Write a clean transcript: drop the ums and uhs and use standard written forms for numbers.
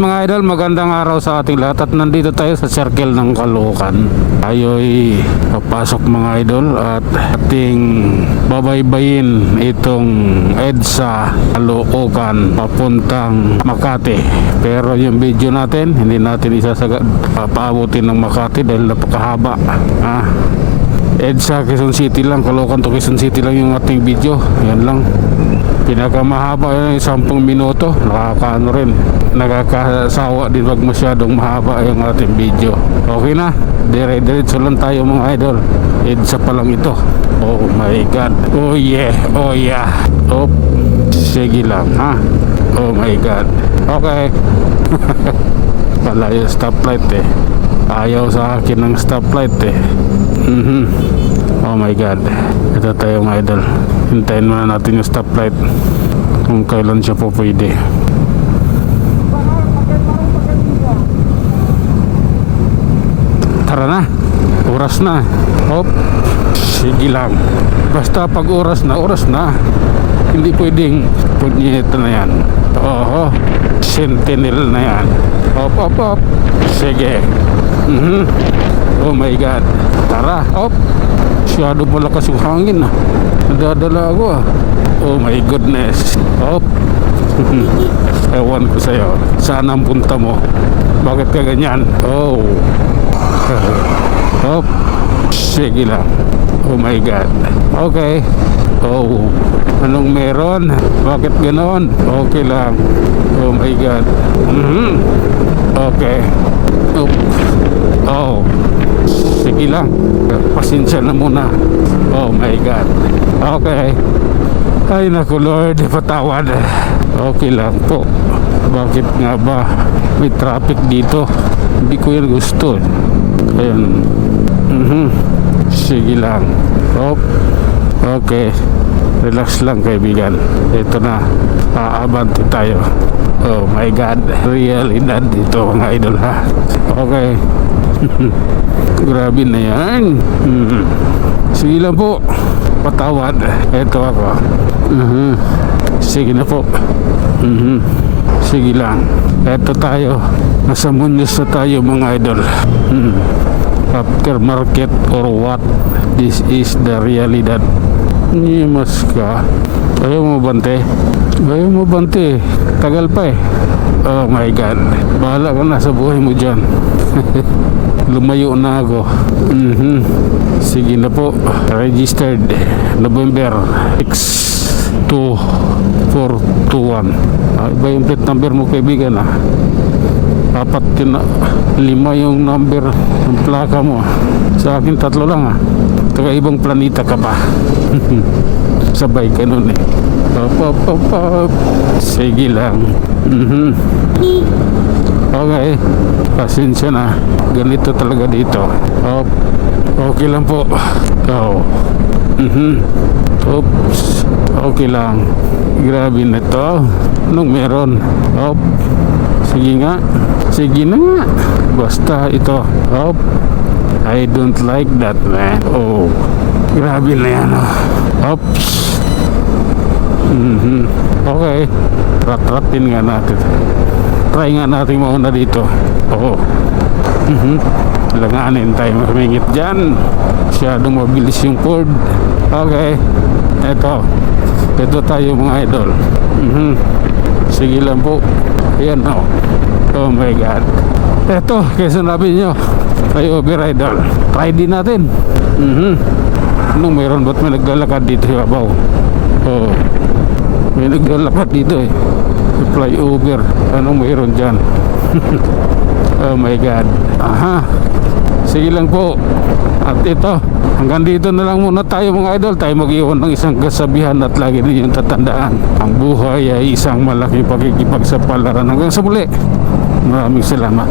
mga idol, magandang araw sa ating lahat at nandito tayo sa circle ng Caloocan. Tayo'y papasok mga idol at ating babaybayin itong EDSA Caloocan papuntang Makati. Pero yung video natin, hindi natin isasagad papaabutin ng Makati dahil napakahaba. EDSA Quezon City lang, Caloocan to Quezon City lang yung ating video. Yan lang. Pinakamahaba yung 10 minuto. Nakakaano rin, nakakasawa din wag masyadong mahaba yung ating video. Okay na, dire-diretso lang tayo mga idol. EDSA pa lang ito. Oh my god, oh yeah, oh yeah. Oh, sige lang ha. Oh my god, okay. Wala yung stoplight eh. Ayaw sa akin ng stoplight eh. Oh my god, ito tayo mga idol. Hintayin muna natin yung stoplight kung kailan siya po pwede. Tara na, oras na. Hop, sige lang. Basta pag oras na. Hindi pwedeng punyeta na yan. Oo, sentinel na yan. Hop, hop, hop. Sige. Oh my god, tara. Hop, masyado malakas yung hangin ah. Nadadala ako ah. Oh my goodness. Hop. Ewan ko sa'yo, saan ang punta mo? Bakit ka ganyan? Oh. Hop. Sige lang. Oh my god. Okay. Oh, anong meron? Bakit ganon? Okay lang. Oh my god. Okay. Oh. Sige lang, pasensya na muna. Oh my god. Okay. Ay naku Lord, patawad. Okay lang po. Bakit nga ba may traffic dito? Hindi ko yan gusto. Ayan. Sige lang. Oh. Okay. Relax lang kaibigan. Ito na, aabante tayo. Oh my god, realidad dito mga idol ha. Okay. Grabe na yan. Sige lang po, patawad. Ito ako. Sige na po. Sige lang. Ito tayo, nasa Muñoz na tayo mga idol. Aftermarket or what? This is the realidad. Nimas ka. Ayaw mo bante? Ayaw mo bante. Tagal pa eh. Oh my god, bahala ka na sa buhay mo dyan. Lumayo na ako. Sige na po. Registered November 62421. Iba yung plate number mo kaibigan ah. 5 yung number ng plaka mo. Sa akin 3 lang ah. Taga ibang planeta ka ba? Sabay ka nun eh. Sige lang. Okay, pasensya na. Ganito talaga dito. Okay lang po. Oops. Okay lang. Grabe na to. Anong meron? Sige nga. Sige na nga. Basta ito. I don't like that man. Oh, grabe na yan oh. Oops. Okay, rat-ratin nga natin. Try nga natin mauna dito. Langanin tayo mamingit dyan. Masyadong mabilis yung Ford. Okay, ito tayo mga idol. Sige lang po. Ayan oh. Oh my god. Ito, kaysa sabi nyo ay overrider. Try din natin. Anong meron? Ba't may naglalakad dito sa babaw? Oh, may naglalakad dito eh. Flyover. Anong meron dyan? Oh my god. Aha. Sige lang po. At ito, hanggang dito na lang muna tayo mga idol. Tayo mag-iwan ng isang kasabihan at lagi din yung tatandaan. Ang buhay ay isang malaking pakikipagsapalaran. Hanggang sa muli. Maraming salamat.